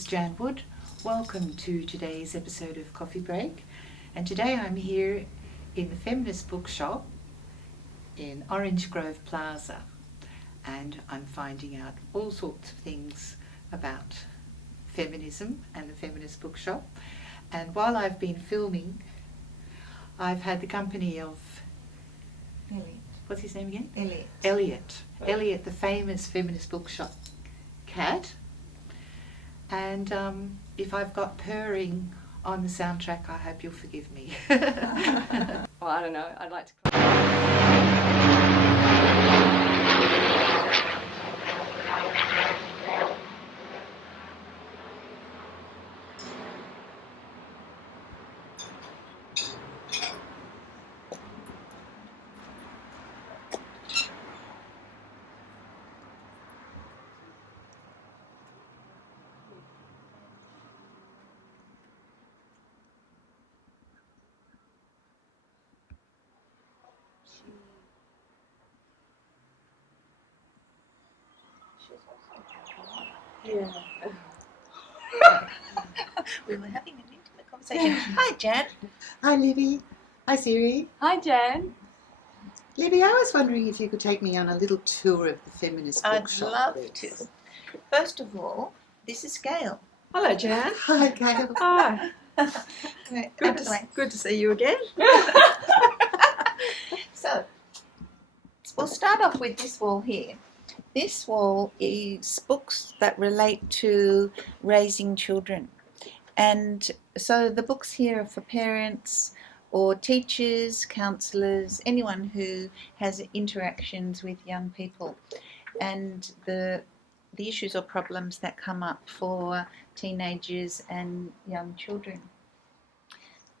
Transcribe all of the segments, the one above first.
is Jan Wood. Welcome to today's episode of Coffee Break. And today I'm here in the Feminist Bookshop in Orange Grove Plaza. And I'm finding out all sorts of things about feminism and the Feminist Bookshop. And while I've been filming, I've had the company of Elliot. What's his name again? Elliot. Elliot, the famous Feminist Bookshop cat. And if I've got purring on the soundtrack, I hope you'll forgive me. Well, I don't know. I'd like to. Yeah. We were having an intimate conversation. Hi, Jan. Hi, Libby. Hi, Siri. Hi, Jan. Libby, I was wondering if you could take me on a little tour of the Feminist I'd Bookshop. love please. to. First of all, this is Gail. Hello, Jan. Hi, Gail. Hi. Good to see you again. So, we'll start off with this wall here. This wall is books that relate to raising children. And so the books here are for parents or teachers, counsellors, anyone who has interactions with young people. And the issues or problems that come up for teenagers and young children.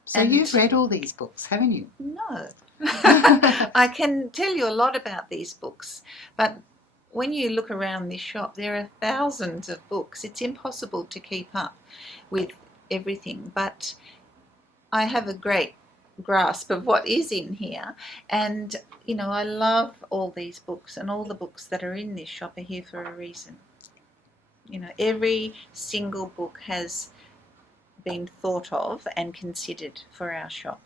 So you've read all these books, haven't you? No. I can tell you a lot about these books, but when you look around this shop, there are thousands of books. It's impossible to keep up with everything, but I have a great grasp of what is in here, and you know, I love all these books, and all the books that are in this shop are here for a reason. You know, every single book has been thought of and considered for our shop.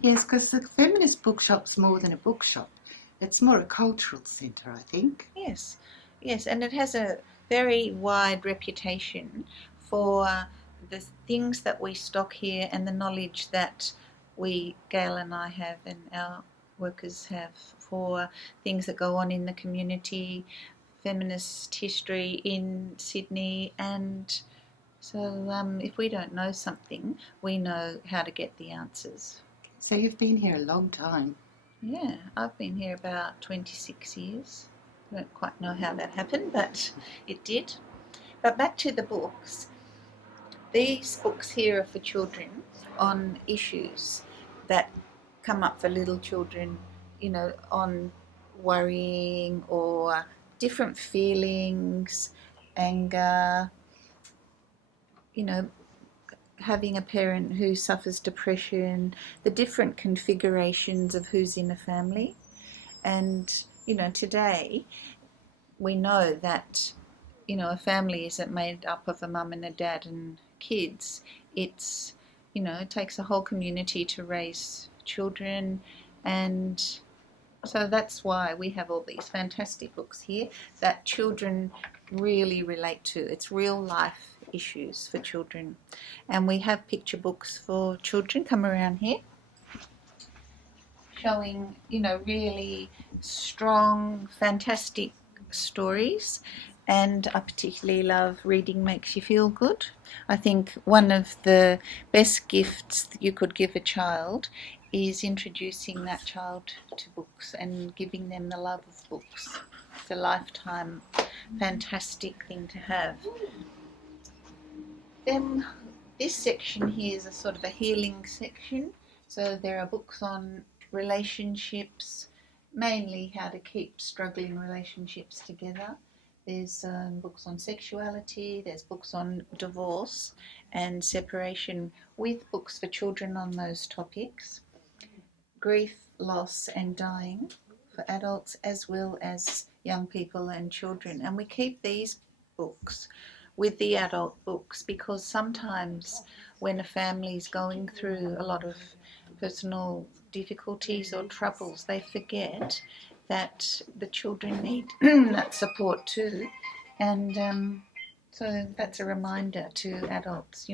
Yes, because the Feminist Bookshop's more than a bookshop. It's more a cultural centre, I think. Yes, and it has a very wide reputation for the things that we stock here and the knowledge that we, Gail and I have, and our workers have, for things that go on in the community, feminist history in Sydney, and so if we don't know something, we know how to get the answers. So you've been here a long time. Yeah, I've been here about 26 years. I don't quite know how that happened, but it did. But back to the books. These books here are for children on issues that come up for little children, you know, on worrying or different feelings, anger, you know, having a parent who suffers depression, the different configurations of who's in a family. And, you know, today we know that, you know, a family isn't made up of a mum and a dad and kids. It's, you know, it takes a whole community to raise children, and so that's why we have all these fantastic books here that children really relate to. It's real life issues for children. And we have picture books for children. Come around here. Showing, you know, really strong, fantastic stories. And I particularly love Reading Makes You Feel Good. I think one of the best gifts that you could give a child is introducing that child to books and giving them the love of books. It's a lifetime fantastic thing to have. Then this section here is a sort of a healing section. So there are books on relationships, mainly how to keep struggling relationships together. There's books on sexuality, there's books on divorce and separation, with books for children on those topics. Grief, loss and dying for adults as well as young people and children. And we keep these books with the adult books, because sometimes when a family is going through a lot of personal difficulties or troubles, they forget that the children need that support too. And so that's a reminder to adults,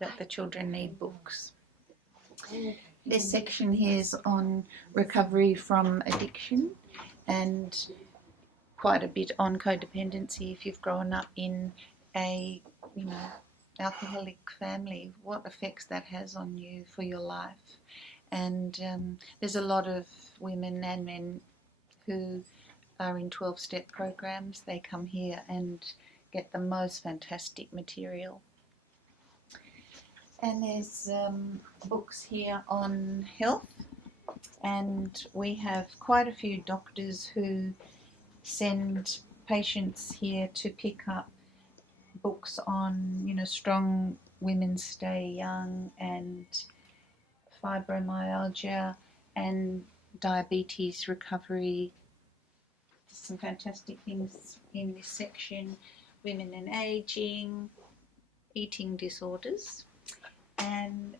that the children need books. This section here is on recovery from addiction and quite a bit on codependency. If you've grown up in a, alcoholic family, what effects that has on you for your life. And there's a lot of women and men who are in 12-step programs. They come here and get the most fantastic material. And there's books here on health, and we have quite a few doctors who send patients here to pick up books on, strong women stay young and fibromyalgia and diabetes recovery. There's some fantastic things in this section: women and aging, eating disorders, and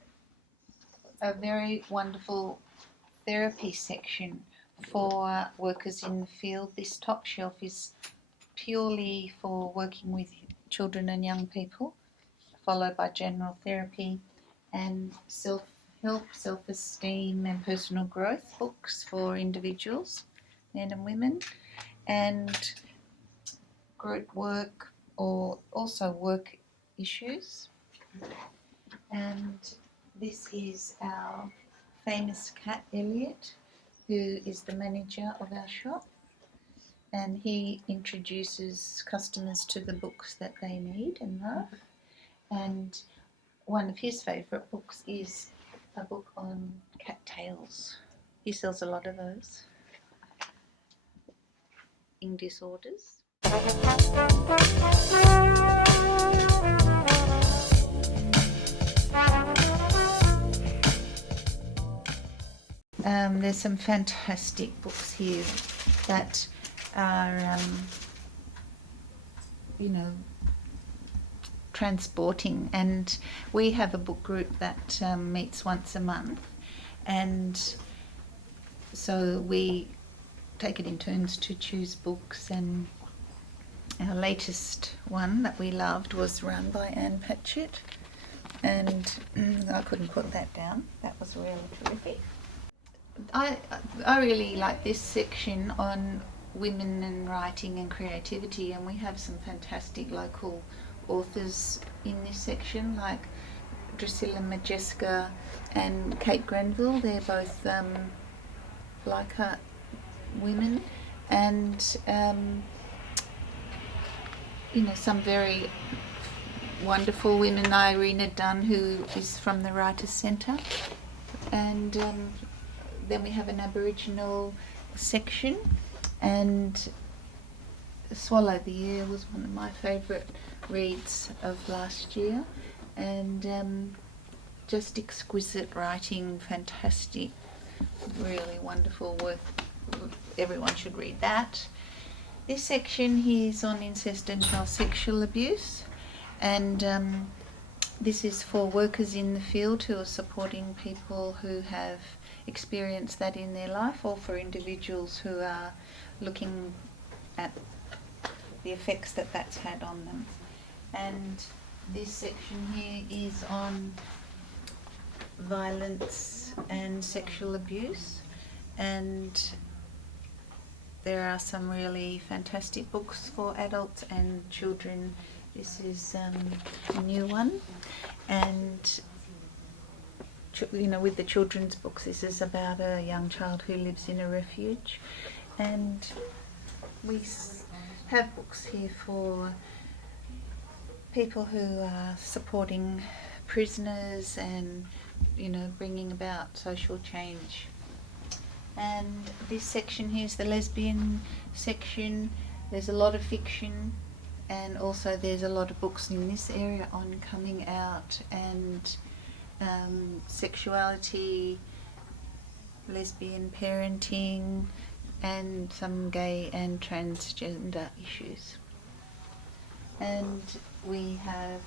a very wonderful therapy section for workers in the field. This top shelf is purely for working with children and young people, followed by general therapy and self-help, self-esteem and personal growth books for individuals, men and women, and group work or also work issues. And this is our famous cat, Elliot, who is the manager of our shop, and he introduces customers to the books that they need and love. And one of his favourite books is a book on cattails. He sells a lot of those. Eating disorders. There's some fantastic books here that are, transporting. And we have a book group that meets once a month, and so we take it in turns to choose books. And our latest one that we loved was run by Anne Patchett, and I couldn't put that down. That was really terrific. I really like this section on women and writing and creativity, and we have some fantastic local authors in this section, like Drusilla Majeska and Kate Granville. They're both Leichhardt women, and some very wonderful women. Irina Dunn, who is from the Writers' Centre, and then we have an Aboriginal section, and Swallow the Year was one of my favourite reads of last year, and just exquisite writing, fantastic, really wonderful work. Everyone should read that. This section here is on incest and child sexual abuse, and this is for workers in the field who are supporting people who have experienced that in their life, or for individuals who are looking at the effects that that's had on them. And this section here is on violence and sexual abuse, and there are some really fantastic books for adults and children. This is a new one, and with the children's books, this is about a young child who lives in a refuge, and we have books here for people who are supporting prisoners and bringing about social change. And this section here is the lesbian section. There's a lot of fiction, and also there's a lot of books in this area on coming out and sexuality, lesbian parenting, and some gay and transgender issues. And we have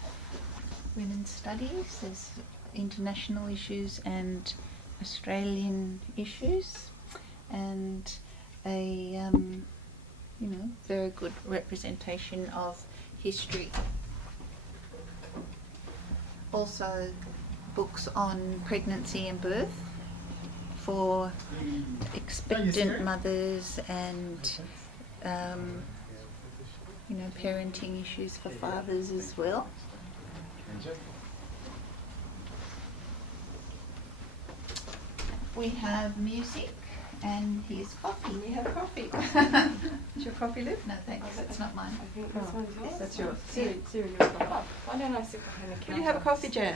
women's studies, there's international issues and Australian issues, and a very good representation of history. Also books on pregnancy and birth for expectant mothers, and parenting issues for fathers as well. We have music, and here's coffee. We have coffee. Is your coffee left? No, thanks. That's not mine. I think this one's yours. That's yours. Siri, yours got. Why don't I sit behind the counter? Will you have a coffee, Jan?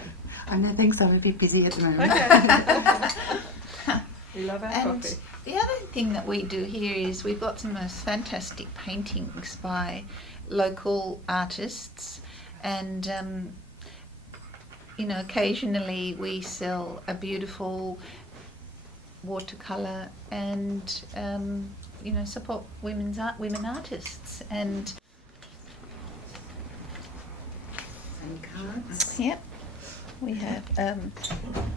Oh no, thanks, I'm a bit busy at the moment. Okay. We love our And coffee. the other thing that we do here is we've got some most fantastic paintings by local artists, and occasionally we sell a beautiful watercolour and support women artists. And cards. yep, we have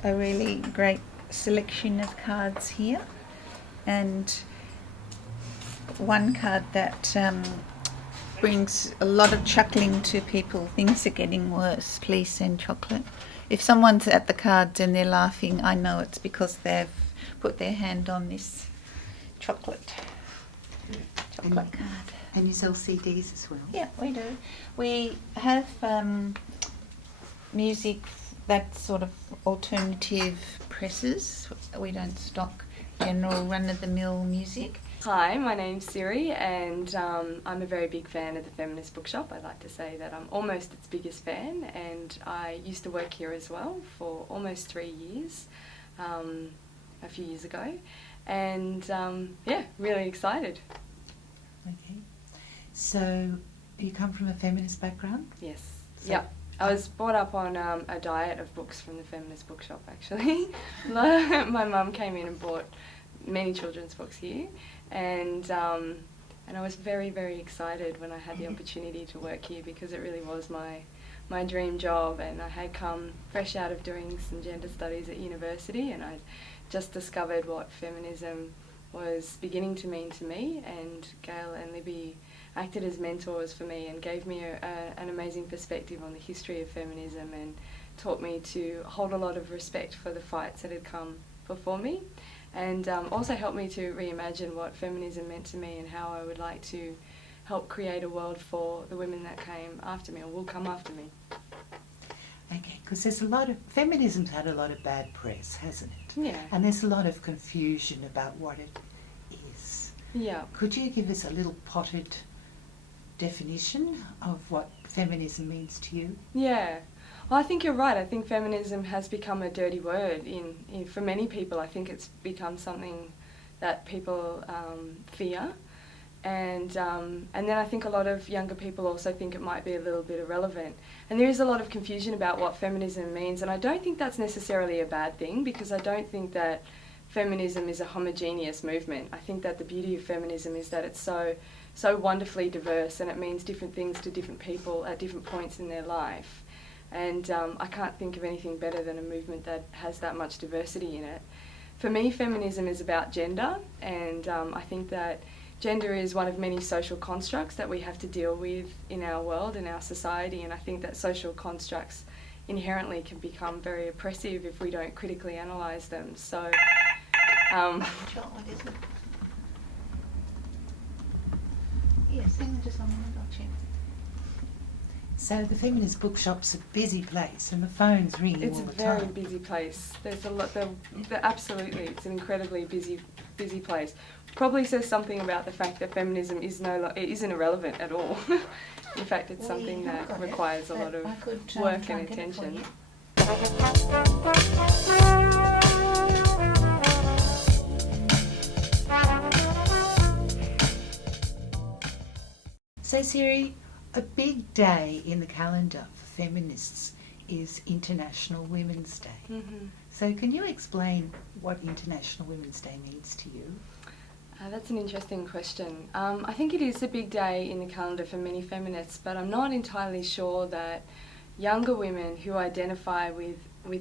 a really great selection of cards here, and one card that brings a lot of chuckling to people. Things are getting worse, please send chocolate. If someone's at the cards and they're laughing, I know it's because they've put their hand on this chocolate card. And you sell CDs as well? Yeah, we do. We have music that's sort of alternative presses. We don't stock general run-of-the-mill music. Hi, my name's Siri, and I'm a very big fan of the Feminist Bookshop. I'd like to say that I'm almost its biggest fan, and I used to work here as well for almost 3 years, a few years ago, and really excited. Okay. So, you come from a feminist background? Yes. So- Yep. I was brought up on a diet of books from the Feminist Bookshop, actually. My mum came in and bought many children's books here, and I was very, very excited when I had the opportunity to work here, because it really was my dream job, and I had come fresh out of doing some gender studies at university, and I'd just discovered what feminism was beginning to mean to me, and Gail and Libbi acted as mentors for me and gave me an amazing perspective on the history of feminism, and taught me to hold a lot of respect for the fights that had come before me, and also helped me to reimagine what feminism meant to me and how I would like to help create a world for the women that came after me or will come after me. Okay, because there's feminism's had a lot of bad press, hasn't it? Yeah. And there's a lot of confusion about what it is. Yeah. Could you give us a little potted definition of what feminism means to you? Yeah. Well, I think you're right. I think feminism has become a dirty word for many people. I think it's become something that people fear. And then I think a lot of younger people also think it might be a little bit irrelevant. And there is a lot of confusion about what feminism means, and I don't think that's necessarily a bad thing, because I don't think that feminism is a homogeneous movement. I think that the beauty of feminism is that it's so wonderfully diverse, and it means different things to different people at different points in their life. And I can't think of anything better than a movement that has that much diversity in it. For me, feminism is about gender, and I think that gender is one of many social constructs that we have to deal with in our world, in our society, and I think that social constructs inherently can become very oppressive if we don't critically analyse them. So, Chocolate, isn't it? Yes, hang on just a moment, I'll check. So the Feminist Bookshop's a busy place and the phone's ringing it's all a the very time. busy place. There's a lot. Absolutely, it's an incredibly busy place. Probably says something about the fact that feminism isn't irrelevant at all. In fact, it's something that requires a lot of work and attention. So Siri, a big day in the calendar for feminists is International Women's Day. Mm-hmm. So can you explain what International Women's Day means to you? That's an interesting question. I think it is a big day in the calendar for many feminists, but I'm not entirely sure that younger women who identify with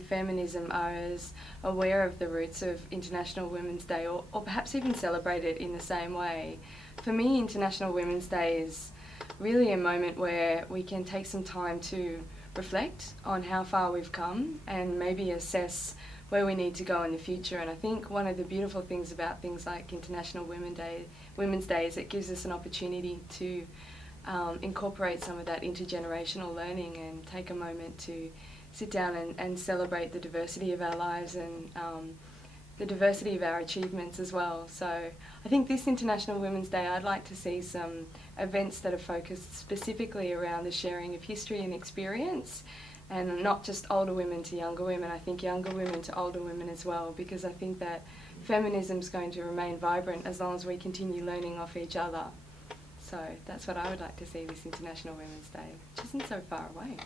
feminism are as aware of the roots of International Women's Day, or perhaps even celebrate it in the same way. For me, International Women's Day is really a moment where we can take some time to reflect on how far we've come and maybe assess where we need to go in the future. And I think one of the beautiful things about things like International Women's Day is it gives us an opportunity to incorporate some of that intergenerational learning and take a moment to sit down and celebrate the diversity of our lives and the diversity of our achievements as well. So I think this International Women's Day, I'd like to see some events that are focused specifically around the sharing of history and experience, and not just older women to younger women. I think younger women to older women as well, because I think that feminism's going to remain vibrant as long as we continue learning off each other. So that's what I would like to see this International Women's Day, which isn't so far away.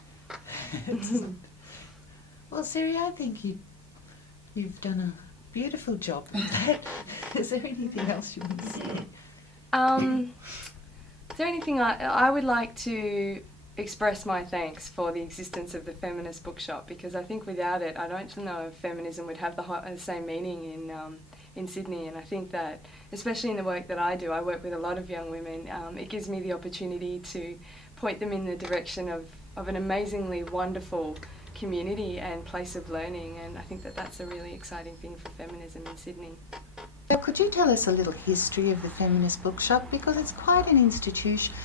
Well, Siri, I think you've done a beautiful job with that. Is there anything else you want to say? Is there anything I would like to express my thanks for the existence of the Feminist Bookshop, because I think without it, I don't know if feminism would have the same meaning in Sydney. And I think that, especially in the work that I do, I work with a lot of young women, it gives me the opportunity to point them in the direction of an amazingly wonderful community and place of learning, and I think that that's a really exciting thing for feminism in Sydney. So could you tell us a little history of the Feminist Bookshop, because it's quite an institution.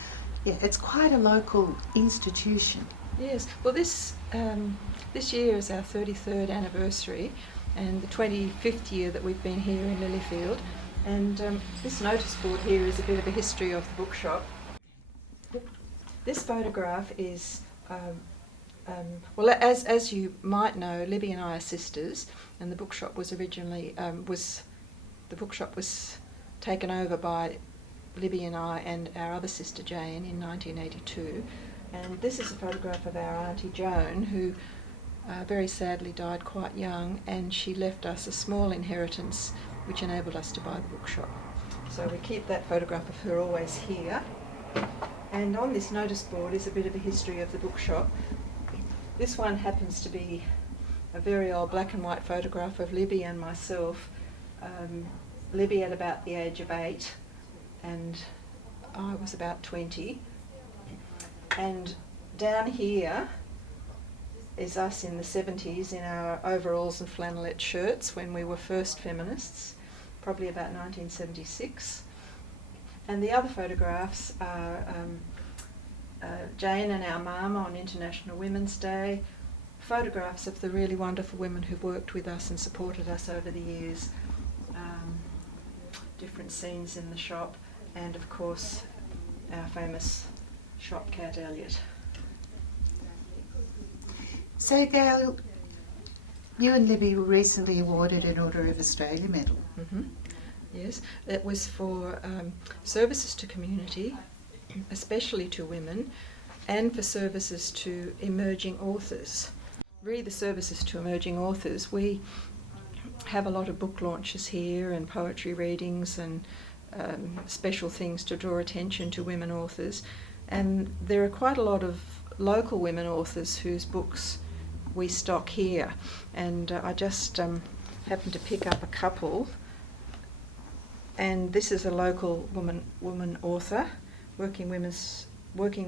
Yeah, it's quite a local institution. Yes, well this year is our 33rd anniversary and the 25th year that we've been here in Lilyfield, and this notice board here is a bit of a history of the bookshop. This photograph is well, as you might know, Libbi and I are sisters, and the bookshop was originally the bookshop was taken over by Libbi and I and our other sister Jane in 1982, and this is a photograph of our Auntie Joan, who very sadly died quite young, and she left us a small inheritance which enabled us to buy the bookshop. So we keep that photograph of her always here. And on this notice board is a bit of a history of the bookshop. This one happens to be a very old black and white photograph of Libbi and myself. Libbi at about the age of 8 and I was about 20. And down here is us in the 70s in our overalls and flannelette shirts when we were first feminists, probably about 1976. And the other photographs are Jane and our mum on International Women's Day, photographs of the really wonderful women who've worked with us and supported us over the years, different scenes in the shop, and of course our famous shop cat Elliot. So Gail, you and Libbi were recently awarded an Order of Australia medal. Mm-hmm. Yes, it was for services to community, especially to women, and for services to emerging authors. Re the services to emerging authors, we have a lot of book launches here and poetry readings and special things to draw attention to women authors, and there are quite a lot of local women authors whose books we stock here, and I just happened to pick up a couple. And this is a local woman author, Working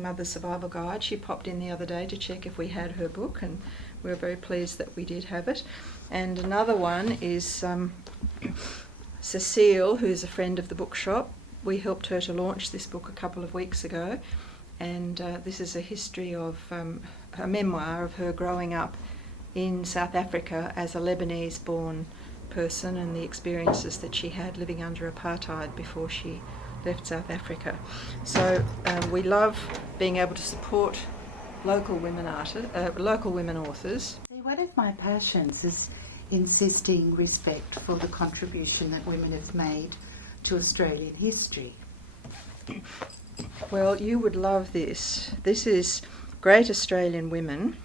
Mother Survival Guide. She popped in the other day to check if we had her book, and we were very pleased that we did have it. And another one is Cecile, who's a friend of the bookshop. We helped her to launch this book a couple of weeks ago, and this is a history of a memoir of her growing up in South Africa as a Lebanese-born person and the experiences that she had living under apartheid before she left South Africa. So we love being able to support local women authors. One of my passions is insisting respect for the contribution that women have made to Australian history. Well, you would love this. This is Great Australian Women,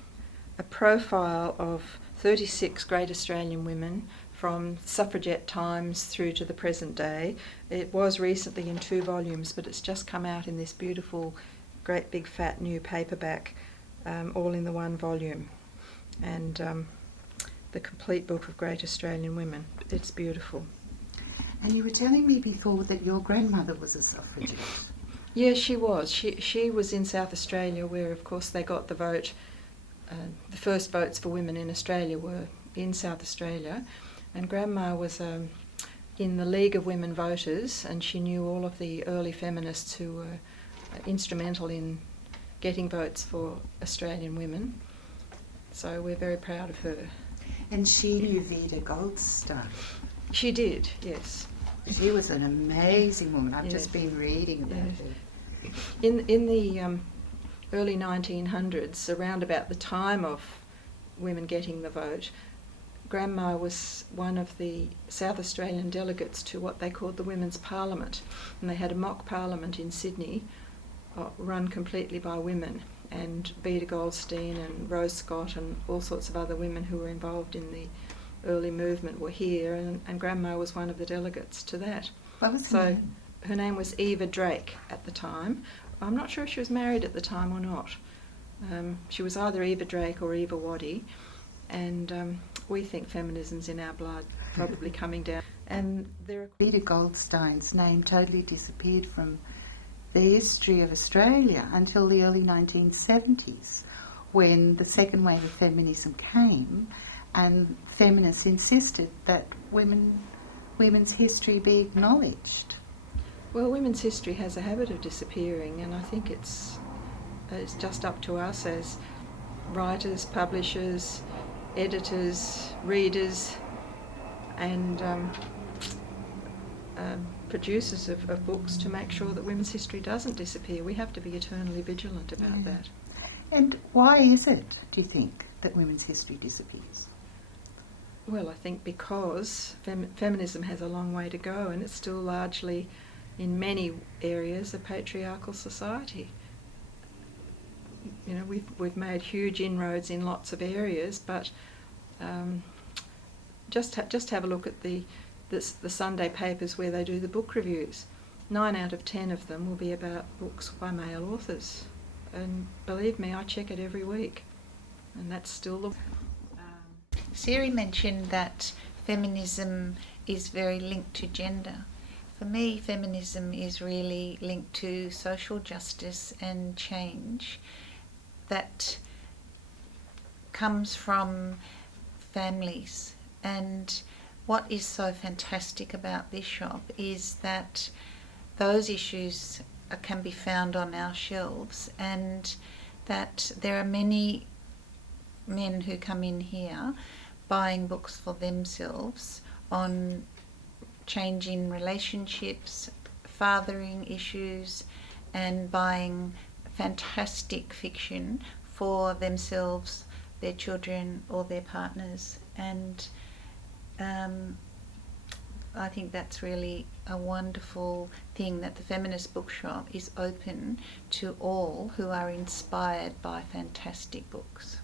a profile of 36 great Australian women from suffragette times through to the present day. It was recently in 2 volumes, but it's just come out in this beautiful, great big fat new paperback, all in the 1 volume. And the complete book of great Australian women. It's beautiful. And you were telling me before that your grandmother was a suffragette. Yes, she was. She was in South Australia, where of course they got the vote. The first votes for women in Australia were in South Australia, and Grandma was in the League of Women Voters, and she knew all of the early feminists who were instrumental in getting votes for Australian women. So we're very proud of her. And she knew Vida Goldstein. She did, yes. She was an amazing woman. I've Yes. just been reading about Yes. her. In the early 1900s, around about the time of women getting the vote, Grandma was one of the South Australian delegates to what they called the Women's Parliament, and they had a mock parliament in Sydney run completely by women, and Vida Goldstein and Rose Scott and all sorts of other women who were involved in the early movement were here, and Grandma was one of the delegates to that. What was her So name? her name was Eva Drake at the time. I'm not sure if she was married at the time or not. She was either Eva Drake or Eva Waddy, and we think feminism's in our blood, probably coming down. And there are Vida Goldstein's name totally disappeared from the history of Australia until the early 1970s, when the second wave of feminism came, and feminists insisted that women's history be acknowledged. Well, women's history has a habit of disappearing, and I think it's just up to us as writers, publishers, editors, readers, and producers of books to make sure that women's history doesn't disappear. We have to be eternally vigilant about that. And why is it, do you think, that women's history disappears? Well, I think because feminism has a long way to go, and it's still largely, in many areas, a patriarchal society. You know, we've made huge inroads in lots of areas, but just have a look at the Sunday papers where they do the book reviews. 9 out of 10 of them will be about books by male authors, and believe me, I check it every week, and that's still the. Siri mentioned that feminism is very linked to gender. For me, feminism is really linked to social justice and change that comes from families. And what is so fantastic about this shop is that those issues can be found on our shelves, and that there are many men who come in here buying books for themselves on changing relationships, fathering issues, and buying fantastic fiction for themselves, their children, or their partners. And I think that's really a wonderful thing, that the Feminist Bookshop is open to all who are inspired by fantastic books.